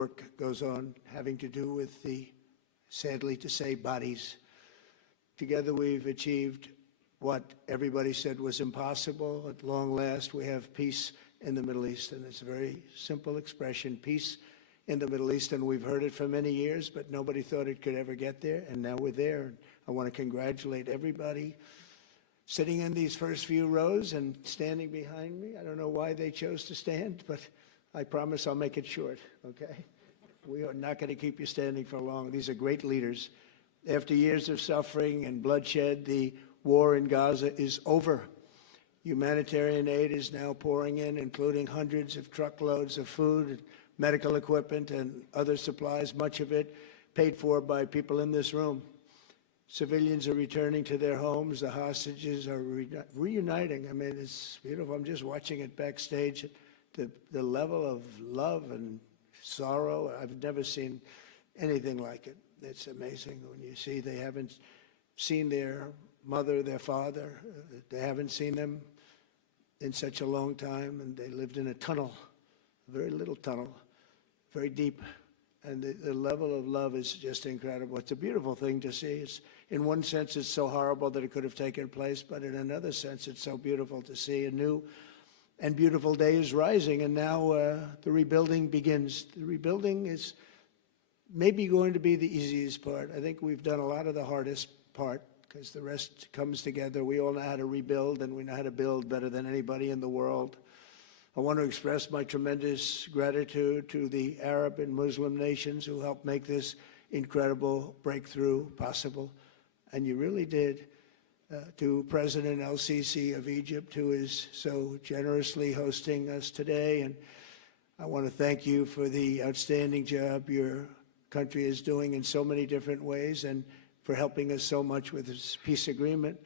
work goes on having to do with the, sadly to say, bodies. Together we've achieved what everybody said was impossible. At long last, we have peace in the Middle East, and it's a very simple expression, peace in the Middle East, and we've heard it for many years, but nobody thought it could ever get there, and now we're there. I want to congratulate everybody sitting in these first few rows and standing behind me. I don't know why they chose to stand, but I promise I'll make it short, okay? We are not going to keep you standing for long. These are great leaders. After years of suffering and bloodshed, the war in Gaza is over. Humanitarian aid is now pouring in, including hundreds of truckloads of food, medical equipment, and other supplies, much of it paid for by people in this room. Civilians are returning to their homes. The hostages are reuniting. I mean, it's beautiful. I'm just watching it backstage. The level of love and sorrow, I've never seen anything like it. It's amazing when you see they haven't seen their mother, their father. They haven't seen them in such a long time, and they lived in a tunnel, a very little tunnel, very deep. And the level of love is just incredible. It's a beautiful thing to see. In one sense, it's so horrible that it could have taken place, but in another sense, it's so beautiful to see a new and beautiful day is rising, and now the rebuilding begins. The rebuilding is maybe going to be the easiest part. I think we've done a lot of the hardest part because the rest comes together. We all know how to rebuild, and we know how to build better than anybody in the world. I want to express my tremendous gratitude to the Arab and Muslim nations who helped make this incredible breakthrough possible, and you really did. To President El-Sisi of Egypt, who is so generously hosting us today. And I want to thank you for the outstanding job your country is doing in so many different ways and for helping us so much with this peace agreement.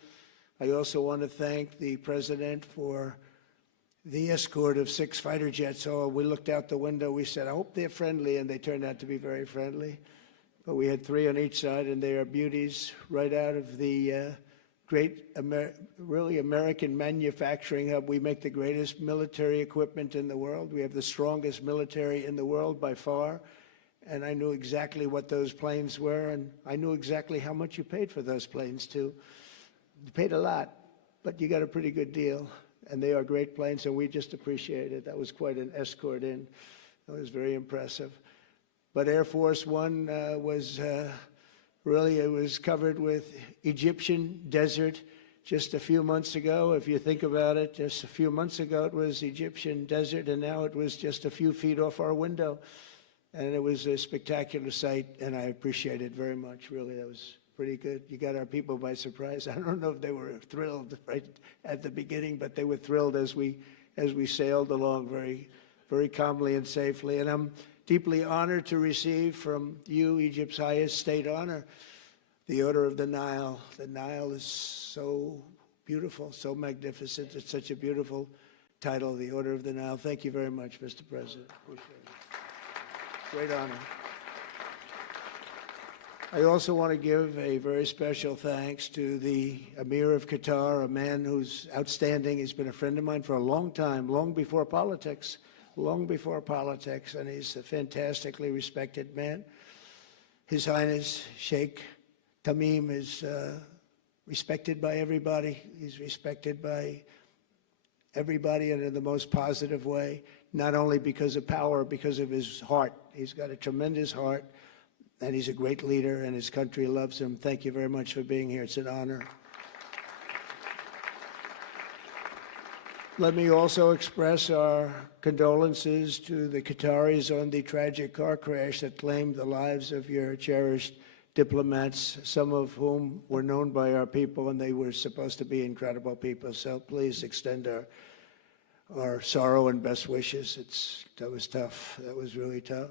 I also want to thank the President for the escort of 6 fighter jets. Oh, we looked out the window, we said, I hope they're friendly, and they turned out to be very friendly. But we had 3 on each side, and they are beauties right out of the great, really American manufacturing hub. We make the greatest military equipment in the world. We have the strongest military in the world by far. And I knew exactly what those planes were, and I knew exactly how much you paid for those planes, too. You paid a lot, but you got a pretty good deal. And they are great planes, and we just appreciate it. That was quite an escort in. That was very impressive. But Air Force One was really, it was covered with Egyptian desert just a few months ago. If you think about it, just a few months ago it was Egyptian desert, and now it was just a few feet off our window. And it was a spectacular sight, and I appreciate it very much. Really, that was pretty good. You got our people by surprise. I don't know if they were thrilled right at the beginning, but they were thrilled as we sailed along very, very calmly and safely. And I'm deeply honored to receive from you, Egypt's highest state honor, the Order of the Nile. The Nile is so beautiful, so magnificent. It's such a beautiful title, the Order of the Nile. Thank you very much, Mr. President. Appreciate it. Great honor. I also want to give a very special thanks to the Emir of Qatar, a man who's outstanding. He's been a friend of mine for a long time, long before politics, and he's a fantastically respected man. His Highness Sheikh Tamim is respected by everybody. He's respected by everybody and in the most positive way, not only because of power, because of his heart. He's got a tremendous heart, and he's a great leader, and his country loves him. Thank you very much for being here. It's an honor. Let me also express our condolences to the Qataris on the tragic car crash that claimed the lives of your cherished diplomats, some of whom were known by our people, and they were supposed to be incredible people. So please extend our sorrow and best wishes. That was tough. That was really tough.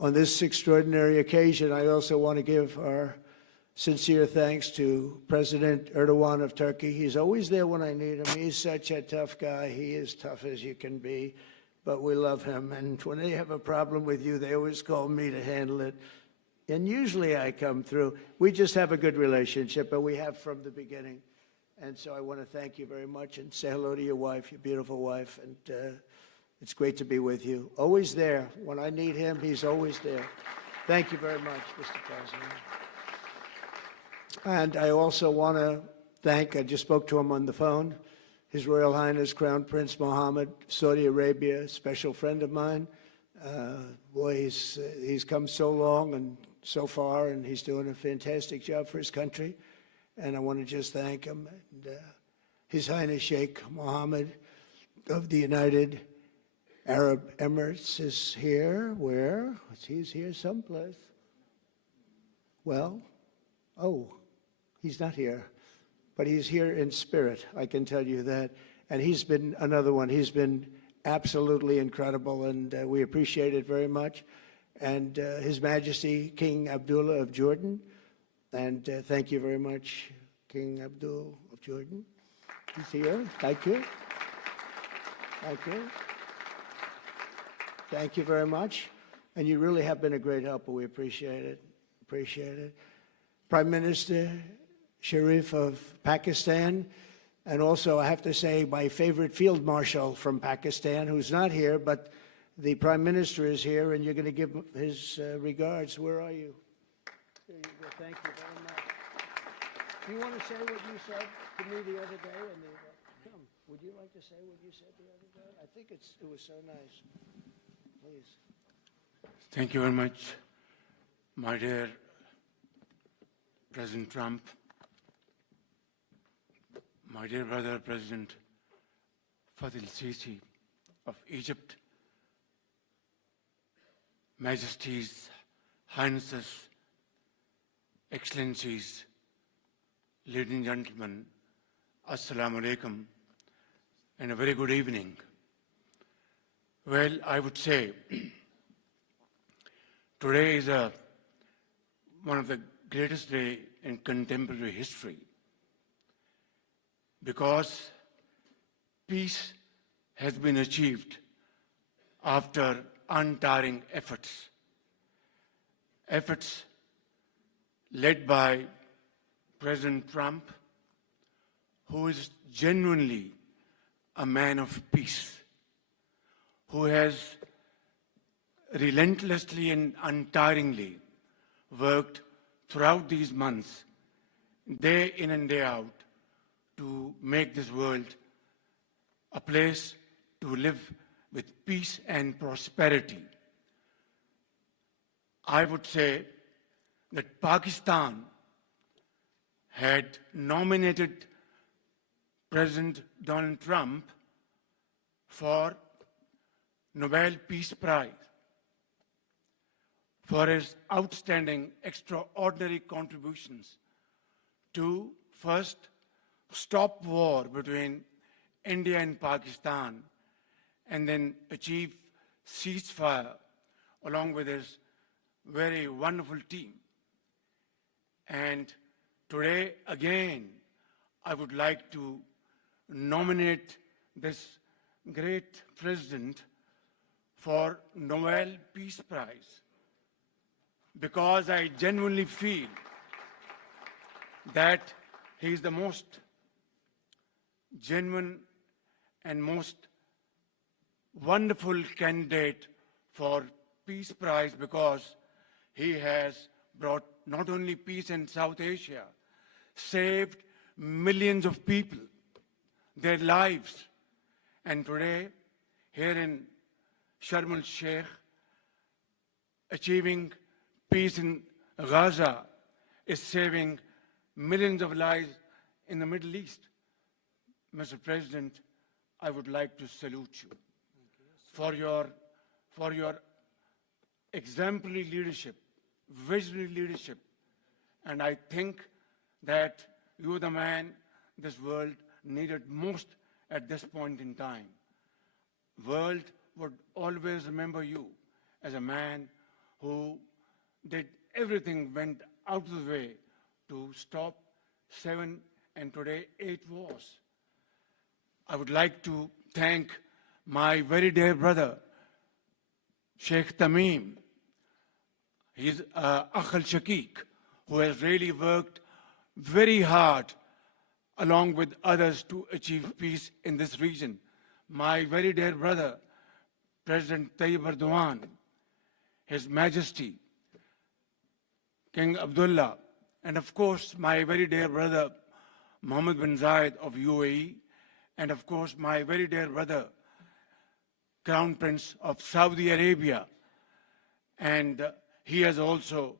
On this extraordinary occasion, I also want to give our sincere thanks to President Erdogan of Turkey. He's always there when I need him. He's such a tough guy. He is tough as you can be, but we love him. And when they have a problem with you, they always call me to handle it. And usually I come through. We just have a good relationship, and we have from the beginning. And so I want to thank you very much and say hello to your wife, your beautiful wife. And It's great to be with you. Always there. When I need him, he's always there. Thank you very much, Mr. President. And I also want to thank, I just spoke to him on the phone, His Royal Highness Crown Prince Mohammed, Saudi Arabia, a special friend of mine. Boy, he's come so long and so far, and he's doing a fantastic job for his country. And I want to just thank him. And, His Highness Sheikh Mohammed of the United Arab Emirates is here. Where? He's here someplace. Well, oh, he's not here. But he's here in spirit, I can tell you that. And he's been another one. He's been absolutely incredible, and we appreciate it very much. And His Majesty King Abdullah of Jordan. And thank you very much, King Abdul of Jordan. He's here. Thank you. Thank you. Thank you very much. And you really have been a great helper. We appreciate it. Appreciate it. Prime Minister Sharif of Pakistan, and also I have to say my favorite field marshal from Pakistan, who's not here, but the Prime Minister is here, and you're going to give his regards. Where are you? There you go. Thank you very much. Do you want to say what you said to me the other day? Come, would you like to say what you said the other day? I think it was so nice. Please. Thank you very much, my dear President Trump, my dear brother President Fath el-Sisi of Egypt, Majesties, Highnesses, Excellencies, ladies and gentlemen, Assalamu alaikum, and a very good evening. Well, I would say today is one of the greatest days in contemporary history, because peace has been achieved after untiring efforts led by President Trump, who is genuinely a man of peace, who has relentlessly and untiringly worked throughout these months, day in and day out, to make this world a place to live with peace and prosperity. I would say that Pakistan had nominated President Donald Trump for Nobel Peace Prize for his outstanding, extraordinary contributions to first stop war between India and Pakistan, and then achieve ceasefire along with his very wonderful team. And today, again, I would like to nominate this great president for Nobel Peace Prize, because I genuinely feel that he is the most genuine and most wonderful candidate for Peace Prize, because he has brought not only peace in South Asia, saved millions of people, their lives. And today, here in Sharm el-Sheikh, achieving peace in Gaza is saving millions of lives in the Middle East. Mr. President, I would like to salute you for your exemplary leadership, visionary leadership. And I think that you're the man this world needed most at this point in time. World would always remember you as a man who did everything, went out of the way to stop 7 and today 8 wars. I would like to thank my very dear brother, Sheikh Tamim. He's Akh al-Shaqiq, who has really worked very hard along with others to achieve peace in this region. My very dear brother, President Tayyip Erdogan, His Majesty, King Abdullah, and of course, my very dear brother, Mohammed bin Zayed of UAE, and of course, my very dear brother, Crown Prince of Saudi Arabia. And he has also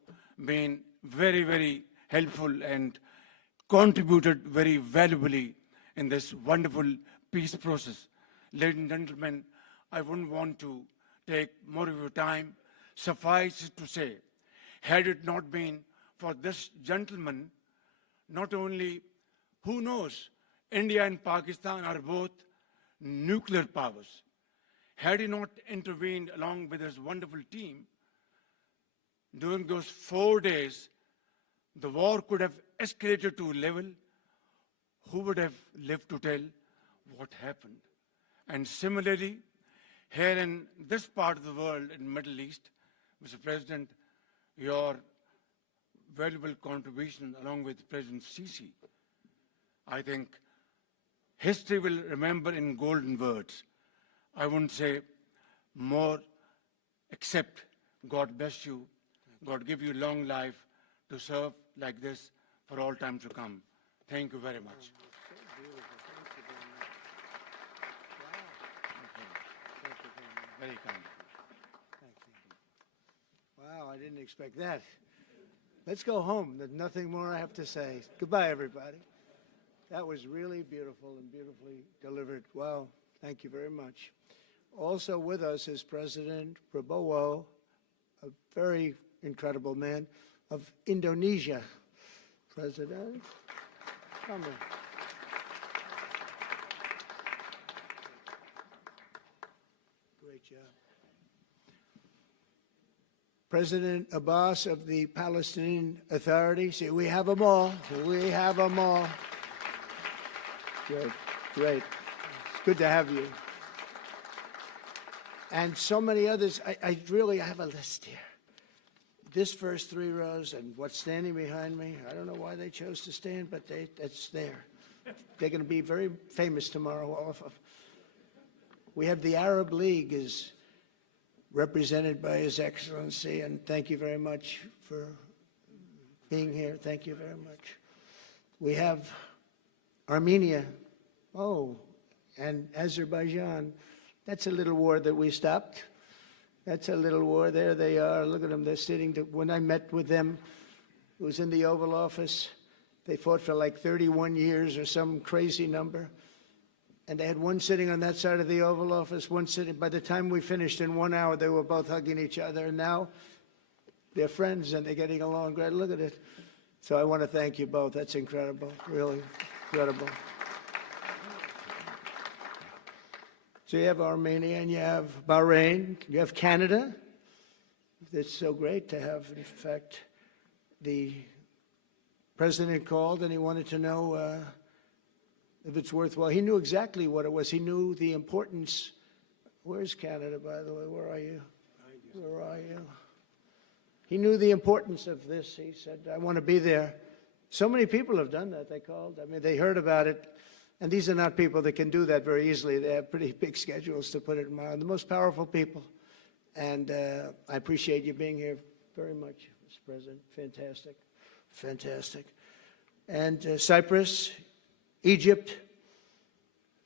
been very, very helpful and contributed very valuably in this wonderful peace process. Ladies and gentlemen, I wouldn't want to take more of your time. Suffice it to say, had it not been for this gentleman, not only, who knows, India and Pakistan are both nuclear powers. Had he not intervened along with his wonderful team, during those 4 days, the war could have escalated to a level. Who would have lived to tell what happened? And similarly, here in this part of the world, in the Middle East, Mr. President, your valuable contribution along with President Sisi, I think history will remember in golden words. I wouldn't say more, except God bless you, God give you long life to serve like this for all time to come. Thank you very much. Very kind. Wow, I didn't expect that. Let's go home. There's nothing more I have to say. Goodbye, everybody. That was really beautiful and beautifully delivered. Wow, thank you very much. Also with us is President Prabowo, a very incredible man of Indonesia. President, come in. Great job. President Abbas of the Palestinian Authority. See, we have them all. We have them all. Good, great. It's good to have you. And so many others. I really have a list here. This first 3 rows and what's standing behind me, I don't know why they chose to stand, but it's there. They're going to be very famous tomorrow, all of them. We have the Arab League is represented by His Excellency, and thank you very much for being here. Thank you very much. We have Armenia, and Azerbaijan. That's a little war that we stopped. That's a little war. There they are. Look at them. They're sitting. When I met with them, it was in the Oval Office. They fought for like 31 years or some crazy number. And they had one sitting on that side of the Oval Office, one sitting. By the time we finished in 1 hour, they were both hugging each other. And now they're friends and they're getting along great. Look at it. So I want to thank you both. That's incredible. Really incredible. So you have Armenia and you have Bahrain, you have Canada. It's so great to have, in fact, the president called and he wanted to know if it's worthwhile. He knew exactly what it was. He knew the importance. Where's Canada, by the way? Where are you? Where are you? He knew the importance of this. He said, I want to be there. So many people have done that. They called. I mean, they heard about it. And these are not people that can do that very easily. They have pretty big schedules, to put it in mind. The most powerful people. And I appreciate you being here very much, Mr. President. Fantastic. Fantastic. And Cyprus, Egypt,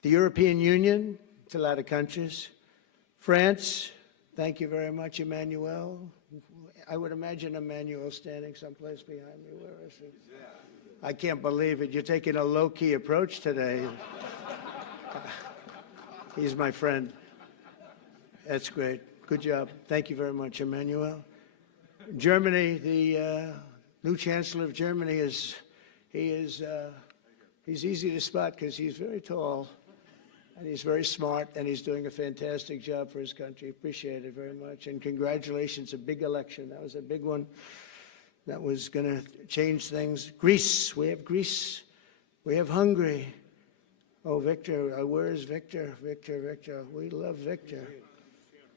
the European Union, it's a lot of countries. France, thank you very much, Emmanuel. I would imagine Emmanuel standing someplace behind me. Where is he? I can't believe it. You're taking a low-key approach today. He's my friend. That's great. Good job. Thank you very much, Emmanuel. Germany, the new Chancellor of Germany he's easy to spot because he's very tall and he's very smart and he's doing a fantastic job for his country. Appreciate it very much. And congratulations, a big election. That was a big one. That was going to change things. Greece, we have Greece. We have Hungary. Oh, Victor, where is Victor? Victor. We love Victor.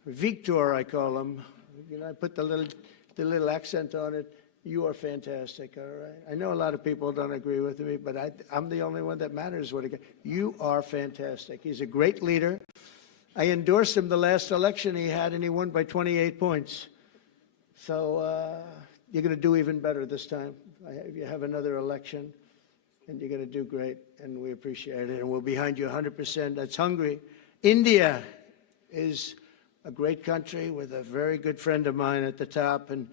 Victor, I call him. You know, I put the little accent on it. You are fantastic, all right? I know a lot of people don't agree with me, but I'm the only one that matters. You are fantastic. He's a great leader. I endorsed him the last election he had, and he won by 28 points. So you're going to do even better this time. You have another election, and you're going to do great, and we appreciate it. And we're behind you 100%. That's Hungary. India is a great country with a very good friend of mine at the top, and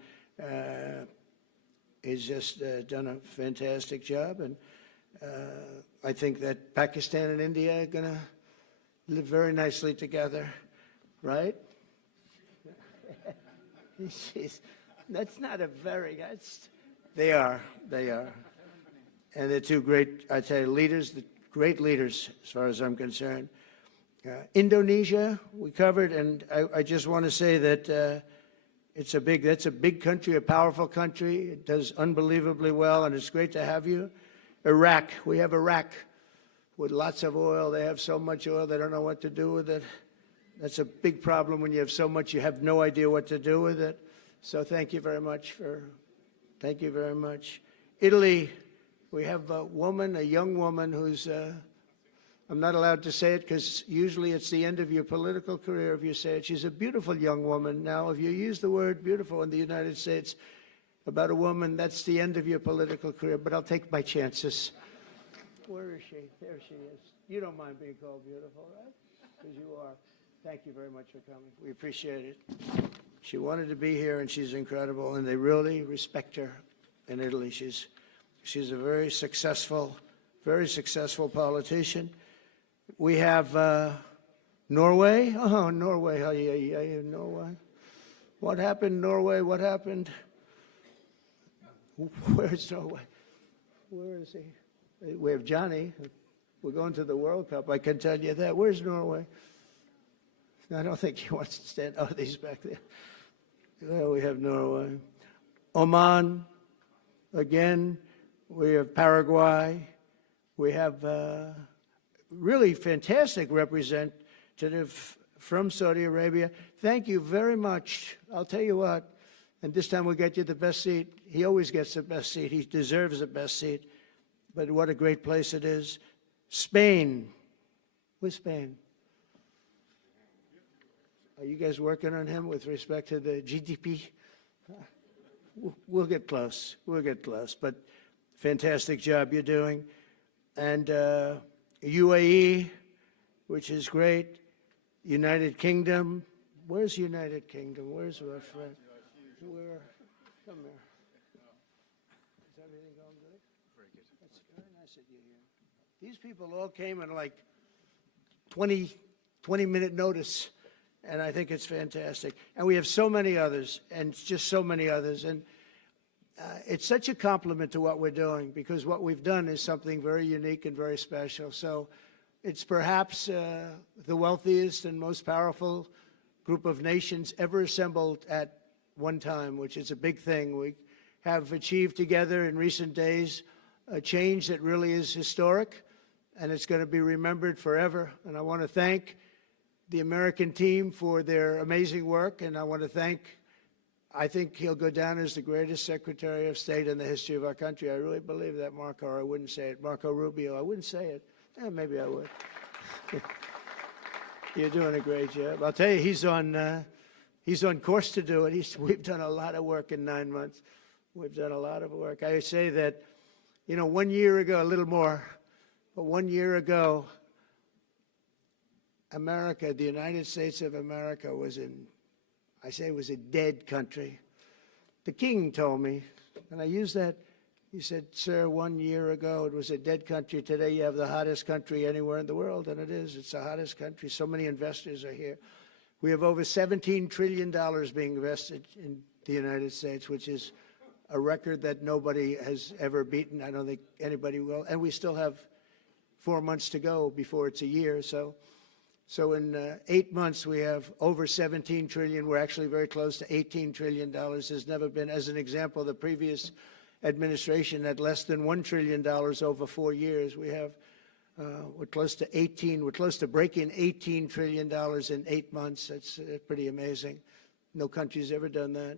he's just done a fantastic job. And I think that Pakistan and India are going to live very nicely together, right? That's not a very, they are. And they're two great, I tell you, leaders, great leaders as far as I'm concerned. Indonesia, we covered, and I just want to say that that's a big country, a powerful country. It does unbelievably well, and it's great to have you. Iraq, we have Iraq with lots of oil. They have so much oil, they don't know what to do with it. That's a big problem when you have so much, you have no idea what to do with it. So thank you very much thank you very much. Italy, we have a young woman who's, I'm not allowed to say it because usually it's the end of your political career if you say it. She's a beautiful young woman. Now, if you use the word beautiful in the United States about a woman, that's the end of your political career, but I'll take my chances. Where is she? There she is. You don't mind being called beautiful, right? Because you are. Thank you very much for coming. We appreciate it. She wanted to be here, and she's incredible, and they really respect her in Italy. She's a very successful politician. We have Norway. Oh, Norway. Norway. What happened, Norway? What happened? Where's Norway? Where is he? We have Johnny. We're going to the World Cup, I can tell you that. Where's Norway? I don't think he wants to stand. Oh, he's back there. Well, we have Norway. Oman, again. We have Paraguay. We have really fantastic representative from Saudi Arabia. Thank you very much. I'll tell you what, and this time we'll get you the best seat. He always gets the best seat. He deserves the best seat. But what a great place it is. Spain. Where's Spain? Are you guys working on him with respect to the GDP? We'll get close. We'll get close. But fantastic job you're doing. And UAE, which is great. United Kingdom. Where's United Kingdom? Where's our friend? Where? Come here. Is everything going good? Very good. That's very nice of you here. These people all came in like 20-minute notice, and I think it's fantastic. And we have so many others, and just so many others. And it's such a compliment to what we're doing, because what we've done is something very unique and very special. So it's perhaps the wealthiest and most powerful group of nations ever assembled at one time, which is a big thing. We have achieved together in recent days a change that really is historic, and it's going to be remembered forever. And I want to thank the American team for their amazing work, and I want to thank, I think he'll go down as the greatest Secretary of State in the history of our country. I really believe that, Marco, or I wouldn't say it. Marco Rubio, I wouldn't say it. Maybe I would. You're doing a great job. I'll tell you, he's on course to do it. We've done a lot of work in 9 months. We've done a lot of work. I say that, 1 year ago, a little more, but 1 year ago, America, the United States of America was a dead country. The king told me, and I use that, he said, sir, 1 year ago it was a dead country. Today you have the hottest country anywhere in the world, and it is. It's the hottest country. So many investors are here. We have over $17 trillion being invested in the United States, which is a record that nobody has ever beaten. I don't think anybody will. And we still have 4 months to go before it's a year. So in 8 months, we have over 17 trillion. We're actually very close to $18 trillion. There's never been, as an example, the previous administration had less than $1 trillion over 4 years. We have, we're close to breaking $18 trillion in 8 months. That's pretty amazing. No country's ever done that.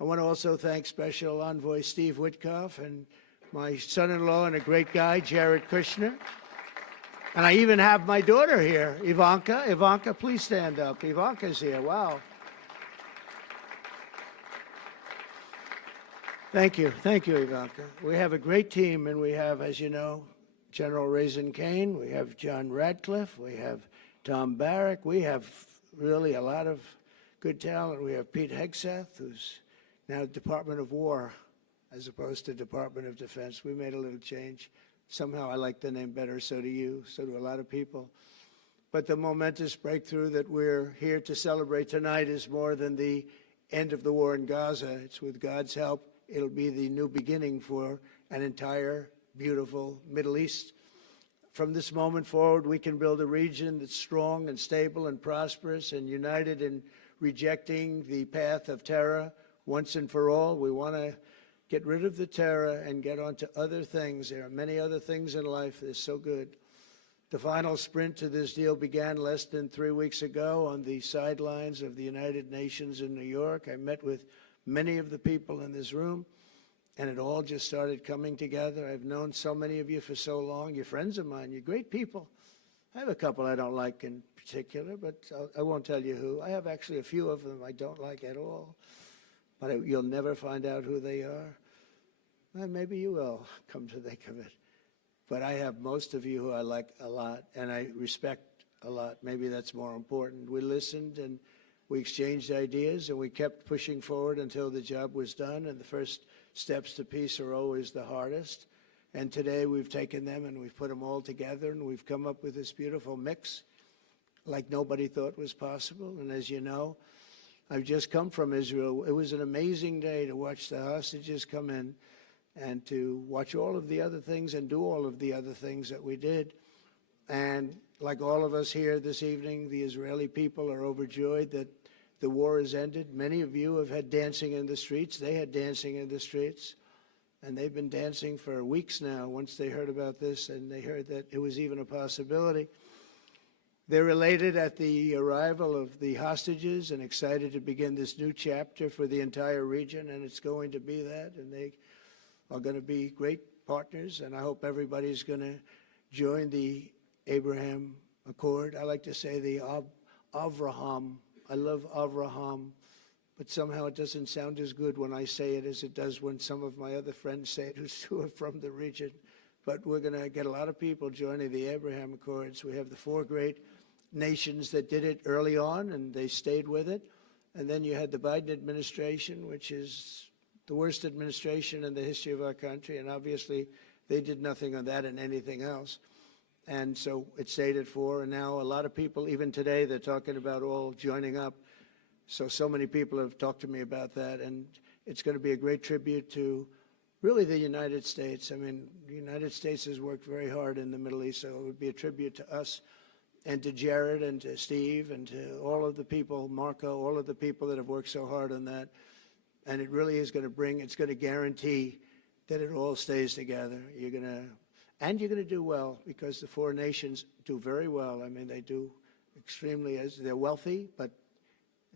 I want to also thank Special Envoy Steve Witkoff and my son-in-law and a great guy, Jared Kushner. And I even have my daughter here, Ivanka. Ivanka, please stand up. Ivanka's here. Wow. Thank you. Thank you, Ivanka. We have a great team, and we have, as you know, General Raisin Kane. We have John Radcliffe. We have Tom Barrack. We have really a lot of good talent. We have Pete Hegseth, who's now Department of War as opposed to Department of Defense. We made a little change. Somehow I like the name better, so do you, so do a lot of people. But the momentous breakthrough that we're here to celebrate tonight is more than the end of the war in Gaza. It's with God's help. It'll be the new beginning for an entire beautiful Middle East. From this moment forward, we can build a region that's strong and stable and prosperous and united in rejecting the path of terror once and for all. We want to get rid of the terror and get on to other things. There are many other things in life that are so good. The final sprint to this deal began less than 3 weeks ago on the sidelines of the United Nations in New York. I met with many of the people in this room, and it all just started coming together. I've known so many of you for so long. You're friends of mine. You're great people. I have a couple I don't like in particular, but I won't tell you who. I have actually a few of them I don't like at all, but you'll never find out who they are. Well, maybe you will, come to think of it. But I have most of you who I like a lot, and I respect a lot. Maybe that's more important. We listened, and we exchanged ideas, and we kept pushing forward until the job was done, and the first steps to peace are always the hardest. And today we've taken them, and we've put them all together, and we've come up with this beautiful mix like nobody thought was possible. And as you know, I've just come from Israel. It was an amazing day to watch the hostages come in and to watch all of the other things and do all of the other things that we did. And like all of us here this evening, the Israeli people are overjoyed that the war has ended. Many of you have had dancing in the streets. They had dancing in the streets. And they've been dancing for weeks now once they heard about this and they heard that it was even a possibility. They're elated at the arrival of the hostages and excited to begin this new chapter for the entire region, and it's going to be that. And they are going to be great partners, and I hope everybody's going to join the Abraham Accord. I like to say the Avraham. I love Avraham, but somehow it doesn't sound as good when I say it as it does when some of my other friends say it who are from the region. But we're going to get a lot of people joining the Abraham Accords. We have the 4 great nations that did it early on, and they stayed with it. And then you had the Biden administration, which is the worst administration in the history of our country, and obviously they did nothing on that and anything else. And so it stayed at 4, and now a lot of people, even today, they're talking about all joining up. So many people have talked to me about that, and it's going to be a great tribute to really the United States. I mean, the United States has worked very hard in the Middle East, so it would be a tribute to us and to Jared and to Steve and to all of the people, Marco, all of the people that have worked so hard on that. And it really is going to it's going to guarantee that it all stays together. You're going to do well, because the 4 nations do very well. I mean, they do extremely, they're wealthy, but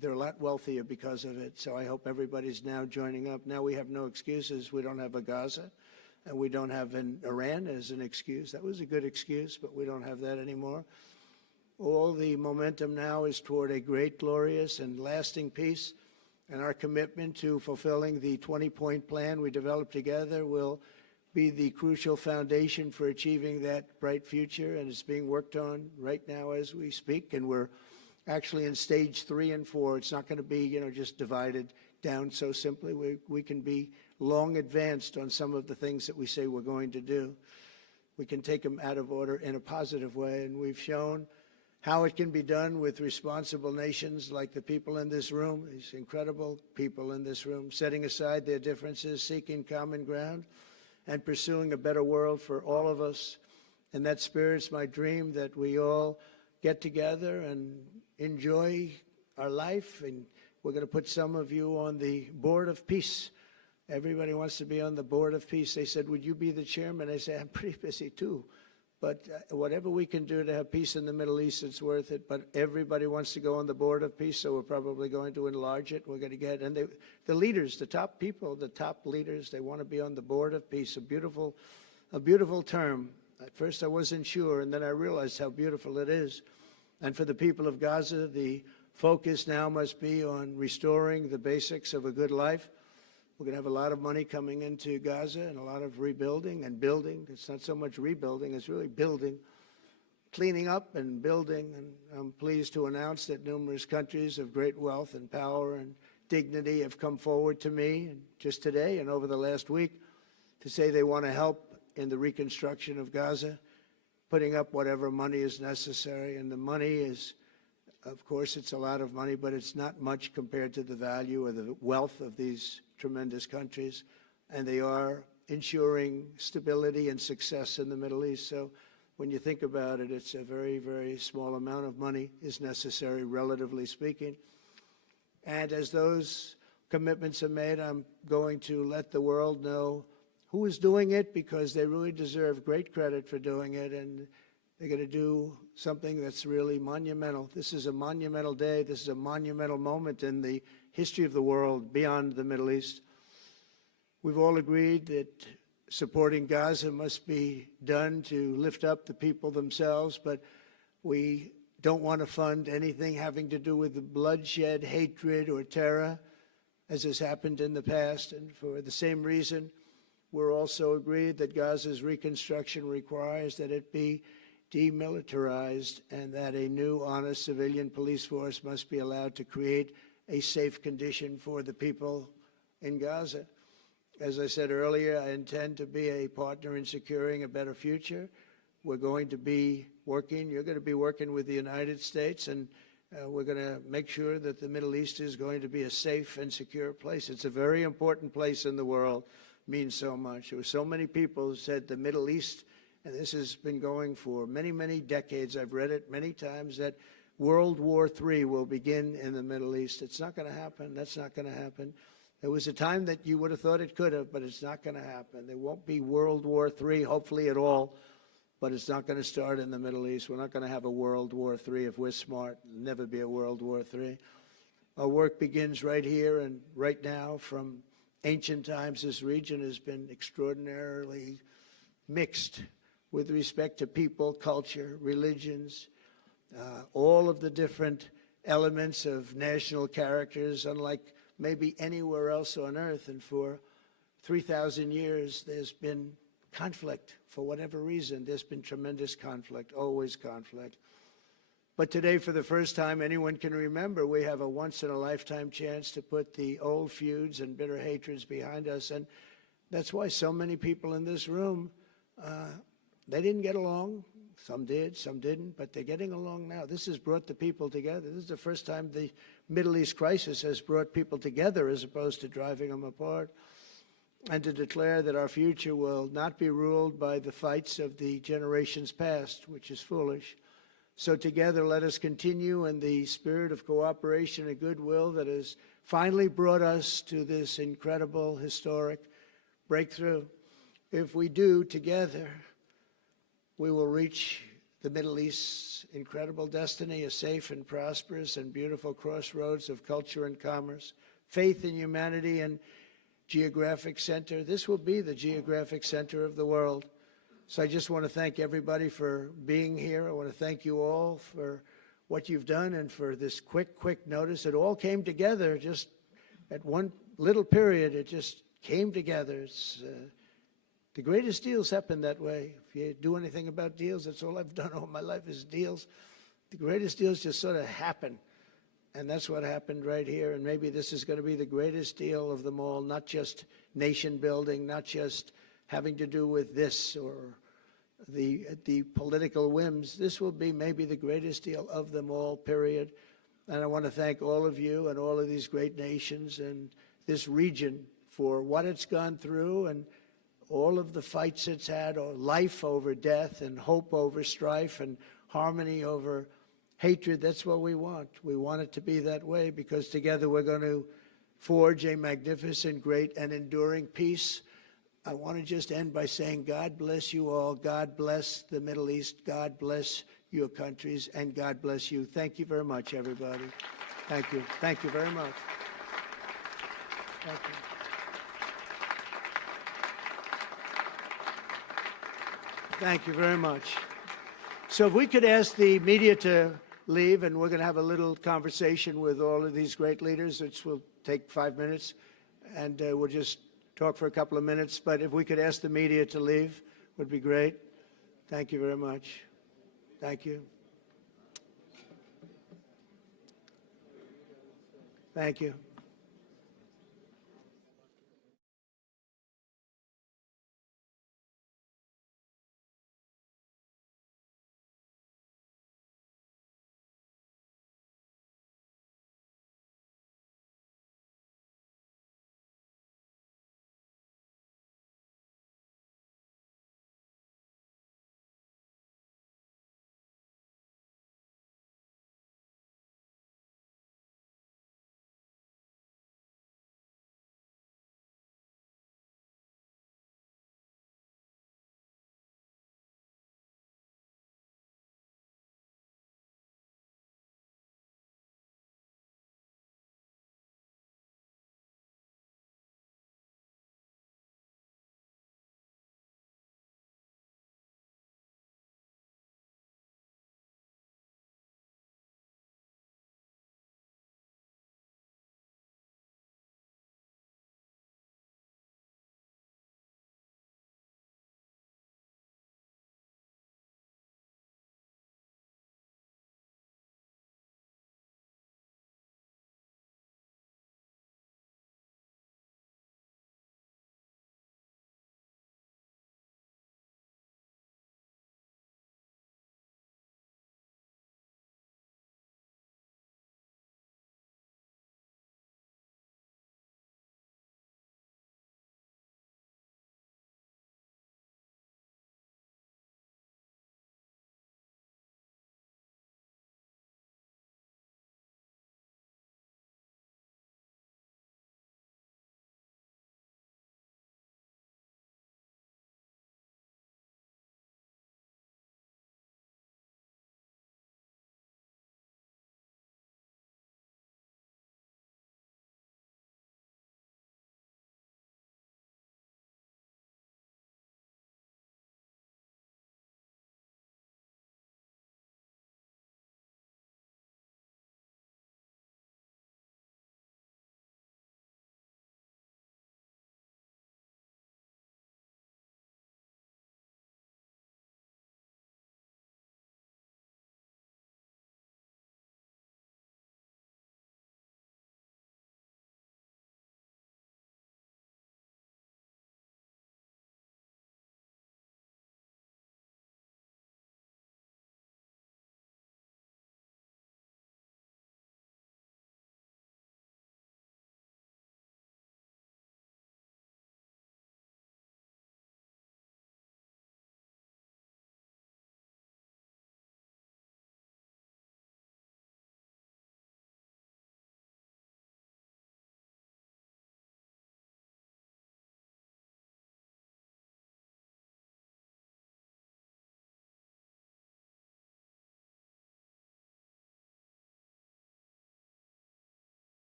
they're a lot wealthier because of it. So I hope everybody's now joining up. Now we have no excuses. We don't have a Gaza, and we don't have an Iran as an excuse. That was a good excuse, but we don't have that anymore. All the momentum now is toward a great, glorious, and lasting peace. And our commitment to fulfilling the 20-point plan we developed together will be the crucial foundation for achieving that bright future. And it's being worked on right now as we speak. And we're actually in stage 3 and 4. It's not going to be, just divided down so simply. We can be long advanced on some of the things that we say we're going to do. We can take them out of order in a positive way. And we've shown how it can be done with responsible nations like the people in this room, these incredible people in this room, setting aside their differences, seeking common ground, and pursuing a better world for all of us. And that spirit's my dream, that we all get together and enjoy our life. And we're going to put some of you on the Board of Peace. Everybody wants to be on the Board of Peace. They said, would you be the chairman? I say, I'm pretty busy too. But whatever we can do to have peace in the Middle East, it's worth it. But everybody wants to go on the Board of Peace, so we're probably going to enlarge it. We're going to get, and the leaders, the top people, the top leaders, they want to be on the Board of Peace. A beautiful term. At first I wasn't sure, and then I realized how beautiful it is. And for the people of Gaza, the focus now must be on restoring the basics of a good life. We're going to have a lot of money coming into Gaza and a lot of rebuilding and building. It's not so much rebuilding, it's really building, cleaning up and building. And I'm pleased to announce that numerous countries of great wealth and power and dignity have come forward to me and just today and over the last week to say they want to help in the reconstruction of Gaza, putting up whatever money is necessary. And the money is, of course, it's a lot of money, but it's not much compared to the value or the wealth of these tremendous countries. And they are ensuring stability and success in the Middle East. So when you think about it, it's a very, very small amount of money is necessary, relatively speaking. And as those commitments are made, I'm going to let the world know who is doing it, because they really deserve great credit for doing it, and they're going to do something that's really monumental. This is a monumental day. This is a monumental moment in the history of the world beyond the Middle East. We've all agreed that supporting Gaza must be done to lift up the people themselves, but we don't want to fund anything having to do with the bloodshed, hatred, or terror, as has happened in the past. And for the same reason, we're also agreed that Gaza's reconstruction requires that it be demilitarized and that a new, honest civilian police force must be allowed to create a safe condition for the people in Gaza. As I said earlier, I intend to be a partner in securing a better future. We're going to be working, you're going to be working with the United States, and we're going to make sure that the Middle East is going to be a safe and secure place. It's a very important place in the world. Means so much. There were so many people who said the Middle East, and this has been going for many, many decades. I've read it many times, that World War III will begin in the Middle East. It's not going to happen. That's not going to happen. There was a time that you would have thought it could have, but it's not going to happen. There won't be World War III, hopefully at all, but it's not going to start in the Middle East. We're not going to have a World War III if we're smart. There'll never be a World War III. Our work begins right here and right now. From ancient times, this region has been extraordinarily mixed with respect to people, culture, religions, all of the different elements of national characters, unlike maybe anywhere else on earth. And for 3,000 years, there's been conflict. For whatever reason, there's been tremendous conflict, always conflict. But today, for the first time anyone can remember, we have a once-in-a-lifetime chance to put the old feuds and bitter hatreds behind us. And that's why so many people in this room, they didn't get along. Some did, some didn't, but they're getting along now. This has brought the people together. This is the first time the Middle East crisis has brought people together as opposed to driving them apart. And to declare that our future will not be ruled by the fights of the generations past, which is foolish. So together, let us continue in the spirit of cooperation and goodwill that has finally brought us to this incredible, historic breakthrough. If we do together, we will reach the Middle East's incredible destiny, a safe and prosperous and beautiful crossroads of culture and commerce, faith in humanity and geographic center. This will be the geographic center of the world. So I just want to thank everybody for being here. I want to thank you all for what you've done and for this quick notice. It all came together just at one little period. It just came together. It's, the greatest deals happen that way. If you do anything about deals, that's all I've done all my life is deals. The greatest deals just sort of happen. And that's what happened right here. And maybe this is going to be the greatest deal of them all, not just nation building, not just having to do with this or the political whims. This will be maybe the greatest deal of them all, period. And I want to thank all of you and all of these great nations and this region for what it's gone through and all of the fights it's had, or life over death and hope over strife and harmony over hatred. That's what we want. We want it to be that way because together we're going to forge a magnificent, great, and enduring peace. I want to just end by saying God bless you all. God bless the Middle East. God bless your countries, and God bless you. Thank you very much, everybody. Thank you. Thank you very much. Thank you. Thank you very much. So if we could ask the media to leave, and we're going to have a little conversation with all of these great leaders, which will take 5 minutes, and we'll just talk for a couple of minutes. But if we could ask the media to leave, would be great. Thank you very much. Thank you. Thank you.